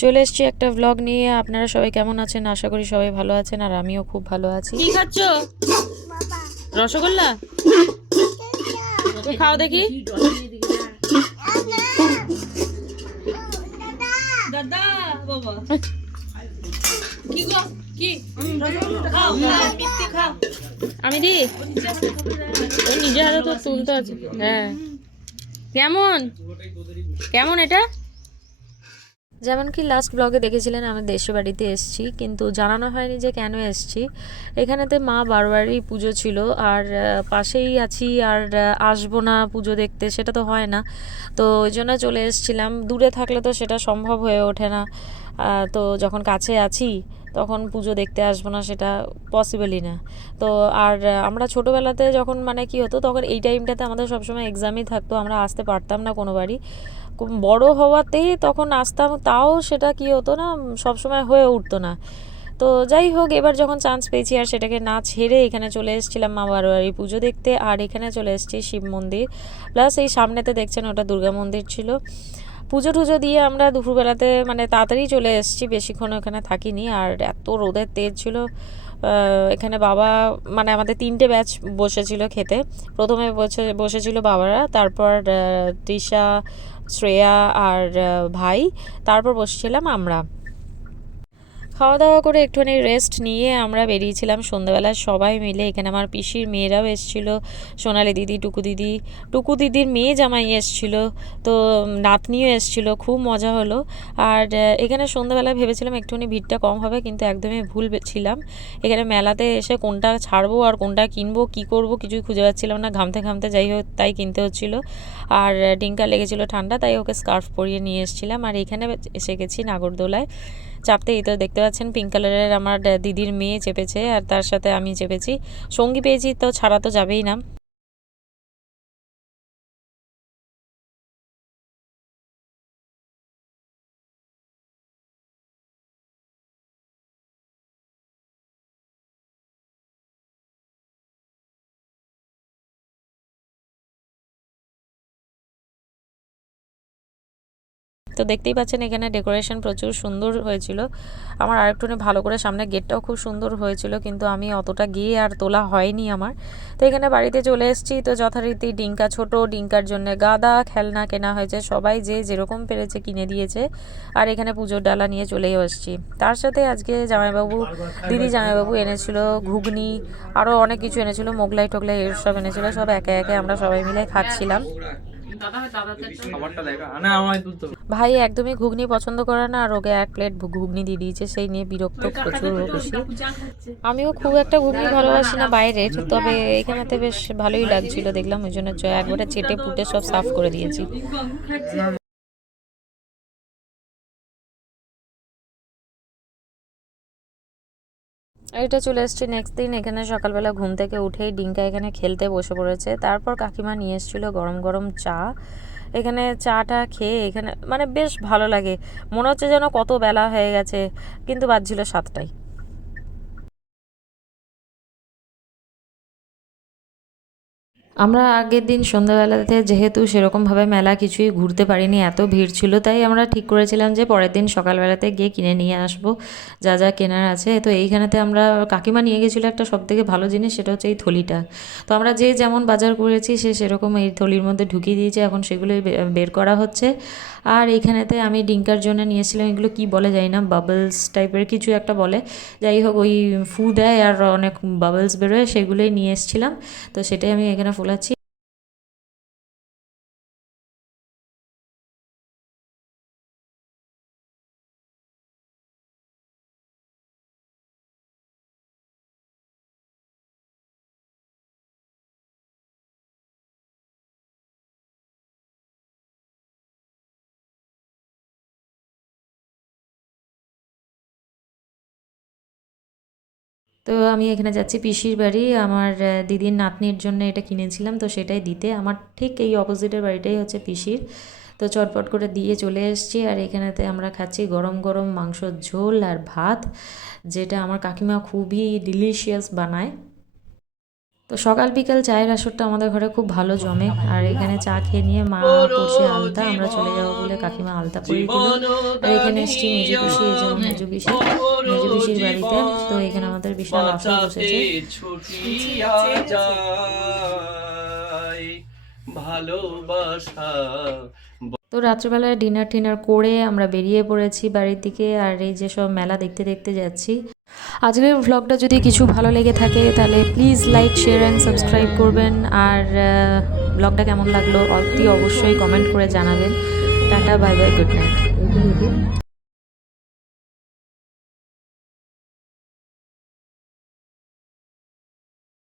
চলে এসেছি একটা ব্লগ নিয়ে। আপনারা সবাই কেমন আছেন? আশা করি সবাই ভালো আছেন, আর আমিও খুব ভালো আছি। কি খাচ্ছ? রসগোল্লা। খাও দেখি। দাদা বাবা কি গো কি আমি দি ও নিজে হাতে তো তুলতে আছে। হ্যাঁ, কেমন কেমন এটা? যেমন কি লাস্ট ব্লগে দেখেছিলেন, আমি দেশের বাড়িতে এসেছি, কিন্তু জানানো হয়নি যে কেন এসেছি। এখানেতে মা বারবারই পুজো ছিল, আর পাশেই আছি, আর আসবো না পুজো দেখতে সেটা তো হয় না। তো ওই জন্য চলে এসেছিলাম। দূরে থাকলে তো সেটা সম্ভব হয়ে ওঠে না। তো যখন কাছে আছি তখন পুজো দেখতে আসবো না সেটা পসিবলই না। তো আর আমরা ছোটোবেলাতে যখন মানে কি হতো, তখন এই টাইমটাতে আমাদের সবসময় এক্সামই থাকতো, আমরা আসতে পারতাম না কোনো বাড়ি। বড় হওয়াতেই তখন আসতাম, তাও সেটা কি হতো না, সবসময় হয়ে উঠতো না। তো যাই হোক, এবার যখন চান্স পেয়েছি আর সেটাকে না ছেড়ে এখানে চলে এসেছিলাম মা বারবারই পুজো দেখতে। আর এখানে চলে এসেছি শিব মন্দির, প্লাস এই সামনেতে দেখছেন ওটা দুর্গা মন্দির ছিল। পুজো টুজো দিয়ে আমরা দুপুরবেলাতে মানে তাড়াতাড়ি চলে এসেছি, বেশিক্ষণ ওখানে থাকিনি। আর এত রোদের তেজ ছিল। এখানে বাবা মানে আমাদের 3টে ব্যাচ বসেছিল খেতে। প্রথমে বসেছিল বাবারা, তারপর তৃষা, শ্রেয়া আর ভাই, তারপর বসেছিলাম আমরা। খাওয়া দাওয়া করে একটুখানি রেস্ট নিয়ে আমরা বেরিয়েছিলাম সন্ধ্যাবেলা সবাই মিলে। এখানে আমার পিসির মেয়েরাও এসেছিলো, সোনালি দিদি, টুকু দিদির মেয়ে জামাই এসেছিলো, তো নাতনিও এসেছিলো, খুব মজা হলো। আর এখানে সন্ধ্যাবেলায় ভেবেছিলাম একটুখানি ভিড়টা কম হবে, কিন্তু একদমই ভুল ছিলাম। এখানে মেলাতে এসে কোনটা ছাড়বো আর কোনটা কিনবো, কি করব কিছুই খুঁজে পাচ্ছিলাম না, ঘামতে ঘামতে যাই হোক তাই কিনতে হচ্ছিলো। আর ডিঙ্কা লেগেছিলো ঠান্ডা, তাই ওকে স্কার্ফ পরিয়ে নিয়ে এসেছিলাম। আর এখানে এসে গেছি নাগরদোলায় চাপতে। এই তো দেখতে পাচ্ছেন পিঙ্ক কালারের আমার দিদির মেয়ে চেপেছে, আর তার সাথে আমি চেপেছি। সঙ্গী পেয়েছি তো ছাড়া তো যাবেই না। তো দেখতেই পাচ্ছেন এখানে ডেকোরেশন প্রচুর সুন্দর হয়েছিল। আমার আরেকটুখানি ভালো করে সামনে গেটটাও খুব সুন্দর হয়েছিল, কিন্তু আমি অতটা গিয়ে আর তোলা হয়নি আমার। তো এখানে বাড়িতে চলে এসেছি, তো যথারীতি ডিঙ্কা, ছোট ডিঙ্কার জন্য গাদা খেলনা কেনা হয়েছে, সবাই যে যেরকম পেরেছে কিনে দিয়েছে। আর এখানে পুজোর ডালা নিয়ে চলেও এসেছি। তার সাথে আজকে দিদি জামাইবাবু এনেছিল ঘুগনি, আরও অনেক কিছু এনেছিল, মোগলাই টোগলাই এসব এনেছিল, সব একে একে আমরা সবাই মিলে খাচ্ছিলাম। ভাই একদমই ঘুগনি পছন্দ করে না, আর ওকে 1 প্লেট ঘুগনি দিয়ে দিয়েছে, সেই নিয়ে বিরক্ত প্রচুর বেশি। আমিও খুব একটা ঘুগনি ভালোবাসি না বাইরের, তবে এখানেতে বেশ ভালোই লাগছিল দেখলাম, ওই জন্য একবারে চেটে পুটে সব সাফ করে দিয়েছি। এটা চলে এসেছি নেক্সট দিন। এখানে সকালবেলা ঘুম থেকে উঠেই ডিঙ্কা এখানে খেলতে বসে পড়েছে। তারপর কাকিমা নিয়ে এসেছিলো গরম গরম চা। এখানে চাটা খেয়ে এখানে মানে বেশ ভালো লাগে, মনে হচ্ছে যেন কত বেলা হয়ে গেছে, কিন্তু বাজছিল 7টায়। আমরা আগের দিন সন্ধ্যাবেলাতে যেহেতু সেরকমভাবে মেলা কিছুই ঘুরতে পারিনি, এত ভিড় ছিল, তাই আমরা ঠিক করেছিলাম যে পরের দিন সকালবেলাতে গিয়ে কিনে নিয়ে আসবো যা যা কেনার আছে। তো এইখানেতে আমরা কাকিমা নিয়ে গেছিলো একটা সবথেকে ভালো জিনিস, সেটা হচ্ছে এই থলিটা। তো আমরা যে যেমন বাজার করেছি সে সেরকম এই থলির মধ্যে ঢুকিয়ে দিয়েছে, এখন সেগুলোই বের করা হচ্ছে। আর এইখানেতে আমি ডিঙ্কার জন্য নিয়েছিলাম, এগুলো কি বলে যাই না, বাবলস টাইপের কিছু একটা বলে, যাই হোক ওই ফু দেয় আর অনেক বাবলস বেরোয়, সেগুলোই নিয়ে এসেছিলাম। তো সেটাই আমি এখানে ফোলাচ্ছি। তো আমি এখানে যাচ্ছি পিসির বাড়ি, আমার দিদির নাতনির জন্য এটা কিনেছিলাম, তো সেটাই দিতে। আমার ঠিক এই অপোজিটের বাড়িটাই হচ্ছে পিসির। তো চটপট করে দিয়ে চলে এসেছি। আর এখানেতে আমরা খাচ্ছি গরম গরম মাংসর ঝোল আর ভাত, যেটা আমার কাকিমা খুবই ডিলিশিয়াস বানায়। তো সকাল বিকাল চায়ের আসরটা আমাদের ঘরে খুব ভালো জমে। আর এখানে চা খেয়ে নিয়ে মা পড়ছে আলতা, আমরা চলে যাবো বলে কাকিমা আলতা পরিয়ে দিল। আর এখানে এসছি মেজো পিসি, এই যে মেজো পিসি, মেজো পিসির বাড়িতে। তো এখানে আমাদের বিশাল আসর বসেছে। ভালোবাসা। তো রাত্রিবেলায় ডিনার টিনার করে আমরা বেরিয়ে পড়েছি বাড়ির দিকে। আর এই যে সব মেলা দেখতে দেখতে যাচ্ছি। আজকের ভ্লগটা যদি কিছু ভালো লেগে থাকে তাহলে please like, share and subscribe করবেন। আর ভ্লগটা কেমন লাগলো অতি অবশ্যই কমেন্ট করে জানাবেন। Tata, bye bye, good night.